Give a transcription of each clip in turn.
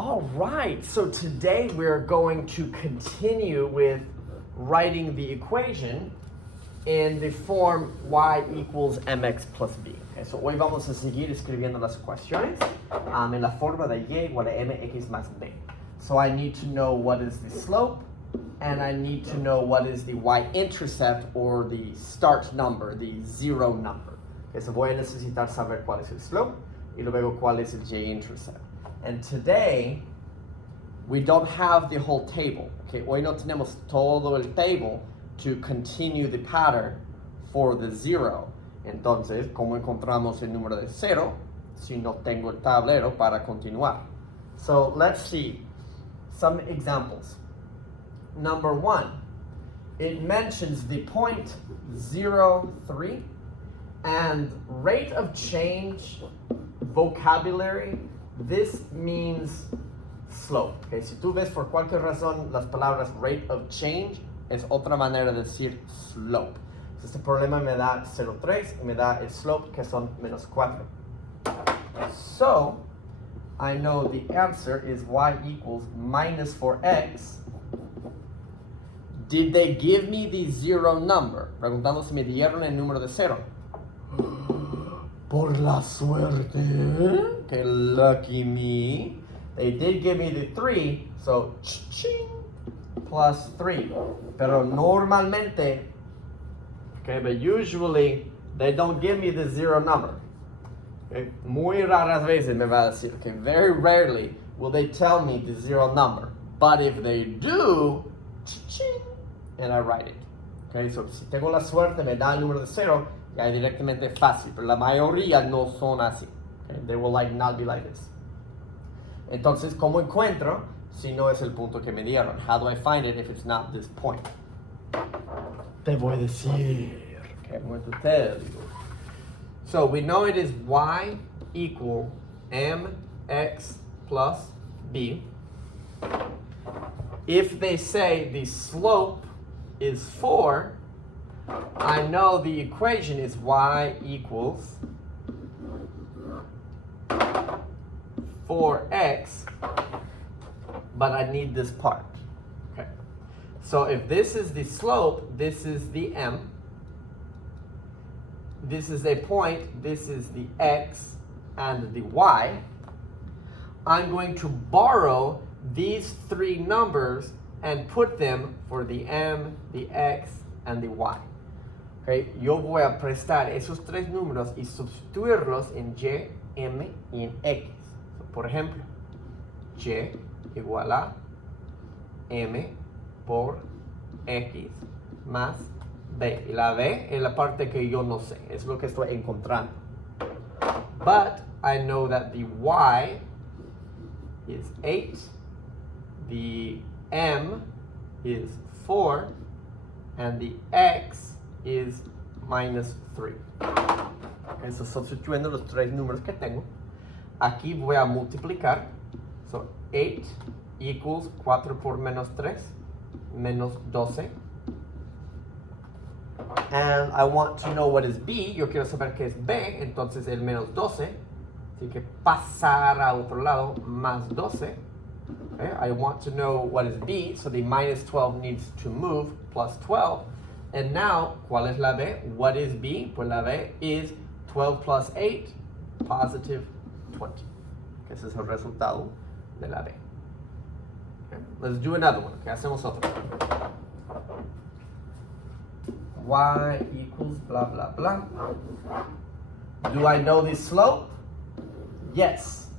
All right, so today we're going to continue with writing the equation in the form y equals mx plus b. Okay, so hoy vamos a seguir escribiendo las ecuaciones en la forma de y igual a mx más b. So I need to know what is the slope, and I need to know what is the y-intercept or the start number, the zero number. Okay, so voy a necesitar saber cuál es el slope y luego cuál es el y-intercept. And today, we don't have the whole table. Okay, hoy no tenemos todo el table to continue the pattern for the zero. Entonces, ¿cómo encontramos el número de cero si no tengo el tablero para continuar? So let's see some examples. Number one, it mentions the point 0.03 and rate of change vocabulary. This means slope. Okay, si tú ves por cualquier razón las palabras rate of change, es otra manera de decir slope. Este problema me da 0.3 y me da el slope que son -4. So, I know the answer is y equals -4x. Did they give me the zero number? Preguntando si me dieron el número de cero. Por la suerte. Okay, lucky me. They did give me the 3, so ching, plus 3. Pero normalmente, okay, but usually they don't give me the zero number. Okay? Muy raras veces me va a decir, okay, very rarely will they tell me the zero number. But if they do, ching, and I write it. Okay, so si tengo la suerte me da el número de cero, ya directamente fácil, pero la mayoría no son así. Okay? They will not be like this. Entonces, ¿cómo encuentro si no es el punto que me dieron? How do I find it if it's not this point? Te voy a decir. Okay, I'm going to tell you. So we know it is y equal mx plus b. If they say the slope is 4, I know the equation is y equals 4x, but I need this part. Okay. So if this is the slope, this is the m. This is a point, this is the x and the y. I'm going to borrow these three numbers and put them for the m, the x, and the y. Okay. Yo voy a prestar esos tres números y sustituirlos en y, m y en x. Por ejemplo, y igual a m por x más b. Y la b es la parte que yo no sé, es lo que estoy encontrando. But I know that the y is 8, the m is 4, and the x is -3. Okay, so sustituyendo los tres números que tengo, aquí voy a multiplicar. So 8 equals 4 por -3, -12. And I want to know what is b. Yo quiero saber qué es b, entonces el -12. Así que pasar a otro lado, más 12. Okay, I want to know what is b, so the -12 needs to move, plus 12. And now, ¿cuál es la b? What is b? Pues la b is 12 plus 8, positive 20. Ese es el resultado de la B. Okay. Let's do another one. Okay, hacemos otro. Y equals blah, blah, blah. Do I know the slope? Yes.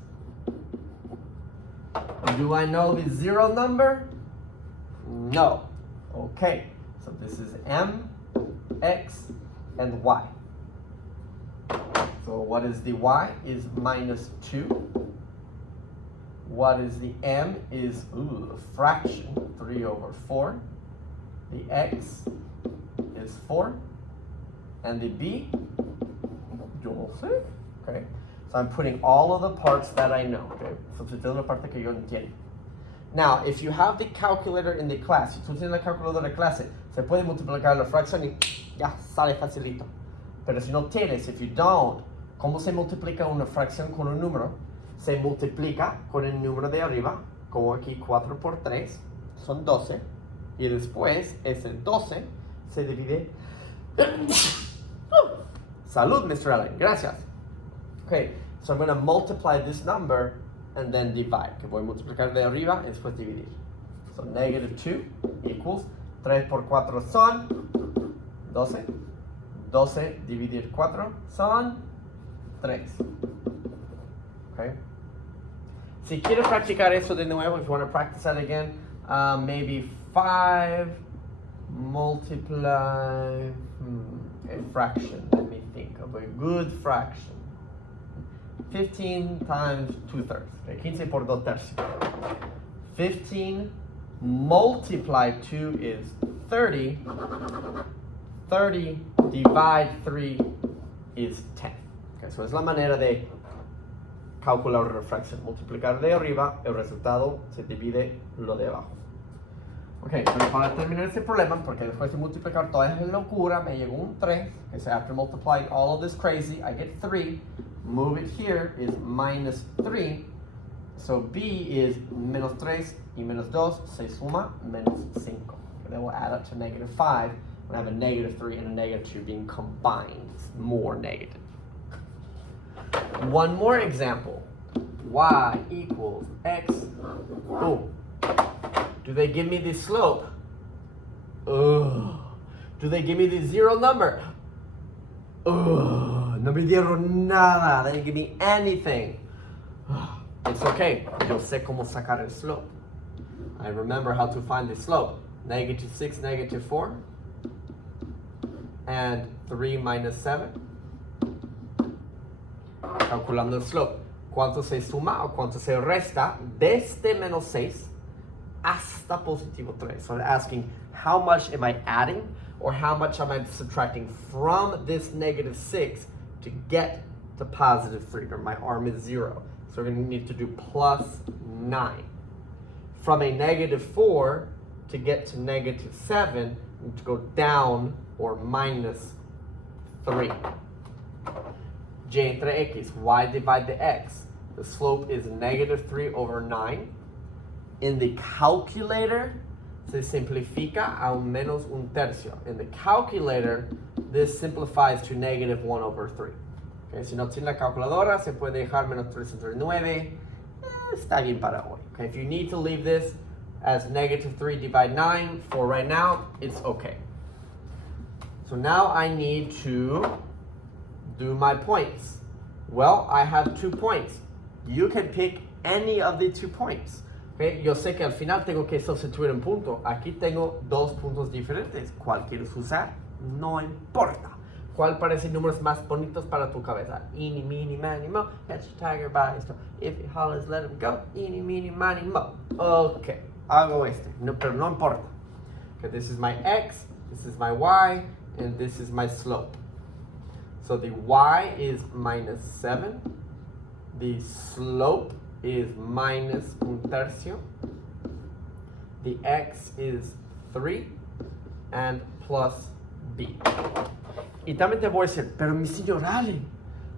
Do I know the zero number? No. Okay, so this is m, x, and y. So what is the y? Is -2. What is the m? Is a fraction, 3/4. The x is 4. And the b, yo no sé. Okay, so I'm putting all of the parts that I know. Okay, sustituyendo la parte que yo entiendo. Now, if you have the calculator in the class, si tú tienes la calculadora de clase, se puede multiplicar la fracción y ya sale facilito. Pero si no tienes, if you don't, ¿cómo se multiplica una fracción con un número? se multiplica con el número de arriba, como aquí 4 por 3 son 12, y después ese 12 se divide. Salud, Mr. Allen, gracias. Okay, so I'm going to multiply this number and then divide. Que voy a multiplicar de arriba y después dividir. So negative 2 equals 3 por 4 son 12. 12 dividir 4 son 3. Okay. Si quieres practicar eso de nuevo, if you want to practice that again, maybe 5 multiply a fraction. Let me think of a good fraction. 15 times 2/3. Okay, 15 por 2 tercios. 15 multiply 2 is 30. 30 divide 3 is 10. Okay, so es la manera de calcular una fracción. Multiplicar de arriba, el resultado se divide lo de abajo. Ok, pero para terminar este problema, porque después de multiplicar toda esa locura, me llegó un 3. Okay, so after multiplying all of this crazy, I get 3. Move it here is minus 3. So B is menos 3 y menos 2 se suma menos 5. Okay, that will add up to negative 5. When I have a negative 3 and a negative 2 being combined, it's more negative. One more example. Y equals x. Oh. Do they give me the slope? Ugh. Do they give me the zero number? Ugh. No me dieron nada. They didn't give me anything. It's okay. Yo sé cómo sacar el slope. I remember how to find the slope. Negative 6, negative 4. And 3 minus 7. Calculando el slope. ¿Cuánto se suma o cuánto se resta desde menos 6 hasta positivo 3? So I'm asking, how much am I adding or how much am I subtracting from this negative 6 to get to positive 3? Or my arm is 0. So we're going to need to do plus 9. From a negative 4 to get to negative 7, we need to go down or minus 3. Y entre x, y divide the x. The slope is negative 3 over 9. In the calculator, se simplifica a un menos un tercio. In the calculator, this simplifies to negative 1 over 3. Okay, si no tiene la calculadora, se puede dejar menos 3 entre 9. Está bien para hoy. Okay, if you need to leave this as negative 3 divide 9, for right now, it's okay. So now I need to do my points. Well, I have 2 points. You can pick any of the 2 points. Okay? Yo sé que al final tengo que sustituir un punto. Aquí tengo 2 puntos diferentes. ¿Cuál quieres usar? No importa. ¿Cuál parece números más bonitos para tu cabeza? Eeny, meeny, miny, mo. Catch a tiger by his toe. If he hollers, let him go. Eeny, meeny, miny, mo. Okay, hago este. No, pero no importa. Okay, this is my x, this is my y, and this is my slope. So the y is minus 7. The slope is minus un tercio. The x is 3 and plus b. Y también te voy a decir, pero mi señor Allen,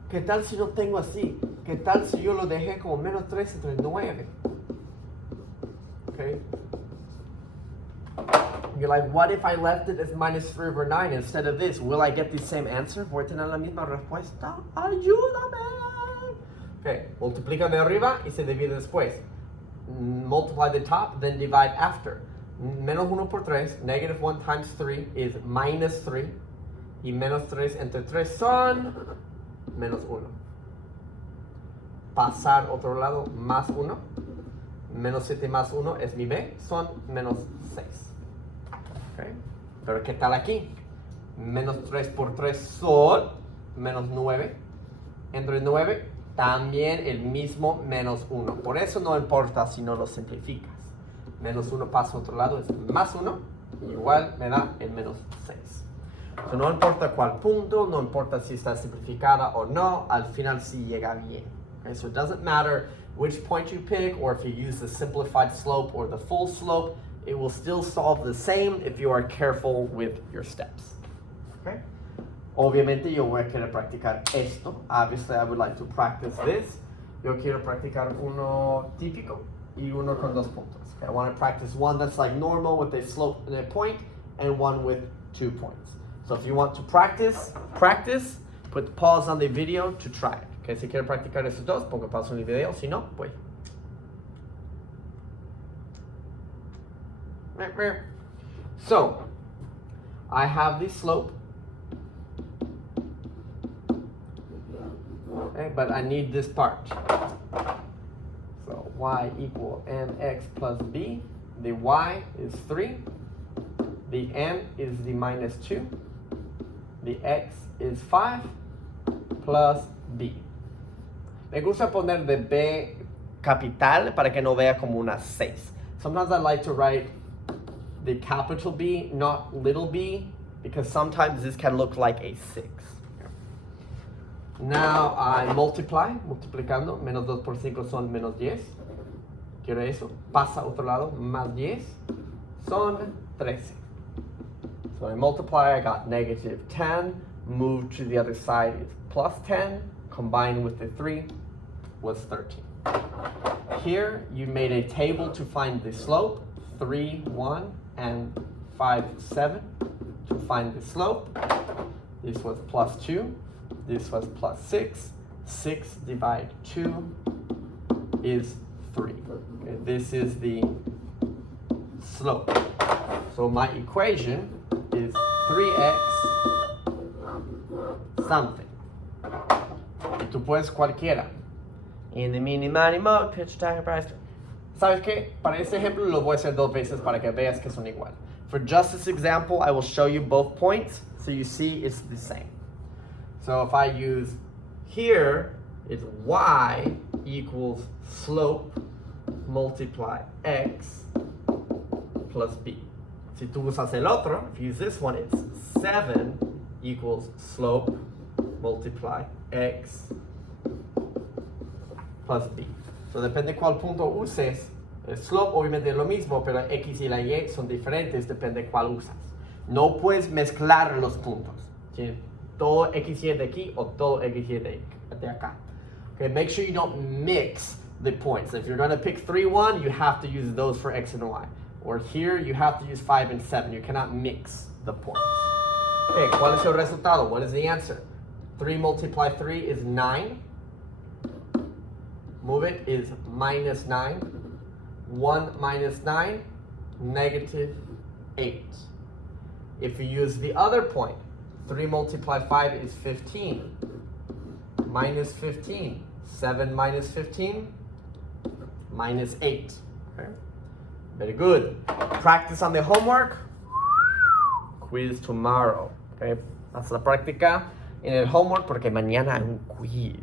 ¿qué tal si no tengo así? ¿Qué tal si yo lo dejé como menos 3 entre 9? Okay. You're like, what if I left it as minus 3 over 9 instead of this? Will I get the same answer? ¿Voy a tener la misma respuesta? ¡Ayúdame! Okay, multiplica de arriba y se divide después. Multiply the top, then divide after. Menos 1 por 3, negative 1 times 3 is minus 3. Y menos 3 entre 3 son menos 1. Pasar otro lado, más 1. Menos 7 más 1 es mi b, son menos 6. Okay. Pero ¿qué tal aquí? Menos 3 por 3 son menos 9. Entre 9 también el mismo menos 1. Por eso no importa si no lo simplificas. Menos 1 pasa a otro lado, es más 1. Igual me da el menos 6. So, no importa cuál punto, no importa si está simplificada o no, al final sí llega bien. Okay, so it doesn't matter which point you pick or if you use the simplified slope or the full slope, it will still solve the same if you are careful with your steps. Okay? Obviamente yo voy a querer practicar esto. Obviously I would like to practice this. Yo quiero practicar uno típico y uno con 2 puntos. Okay, I want to practice one that's like normal with a slope and a point, and one with 2 points. So if you want to practice, put pause on the video to try it. Okay, si quiero practicar esos dos, pongo pausa en el video, si no, voy. So, I have the slope. Okay, but I need this part. So y equal mx plus b. The y is 3. The m is the minus 2. The x is 5 plus b. Me gusta poner de b capital para que no vea como una 6. Sometimes I like to write the capital B, not little b, because sometimes this can look like a 6. Now I multiply, multiplicando, menos 2 por 5 son menos 10. Quiero eso, pasa a otro lado, más 10, son 13. So I multiply, I got negative 10, move to the other side is plus 10, combined with the 3 was 13. Here you made a table to find the slope, 3, 1, and 5, 7 to find the slope. This was plus 2. This was plus 6. 6 divided 2 is 3. Okay, this is the slope. So my equation is 3x something. Y tú puedes cualquiera. In the mini, money, mode, pitch, tag, price. ¿Sabes qué? Para este ejemplo lo voy a hacer 2 veces para que veas que son igual. For just this example, I will show you both points so you see it's the same. So if I use here, it's y equals slope multiply x plus b. Si tú usas el otro, if you use this one, it's 7 equals slope multiply x plus b. So depende cuál punto uses. El slope obviamente es lo mismo, pero x y la y son diferentes, depende cuál usas. No puedes mezclar los puntos. ¿Sí? Todo x y de aquí o todo x y de acá. Okay, make sure you don't mix the points. If you're going to pick 3, 1, you have to use those for x and y. Or here, you have to use 5 and 7. You cannot mix the points. Okay, ¿cuál es el resultado? What is the answer? 3 multiply 3 is 9. Move it is minus 9. 1 minus 9, negative 8. If you use the other point, 3 multiply 5 is 15. Minus 15. 7 minus 15, minus 8. Okay? Very good. Practice on the homework. Quiz tomorrow. Okay? Haz la práctica en el homework porque mañana hay un quiz.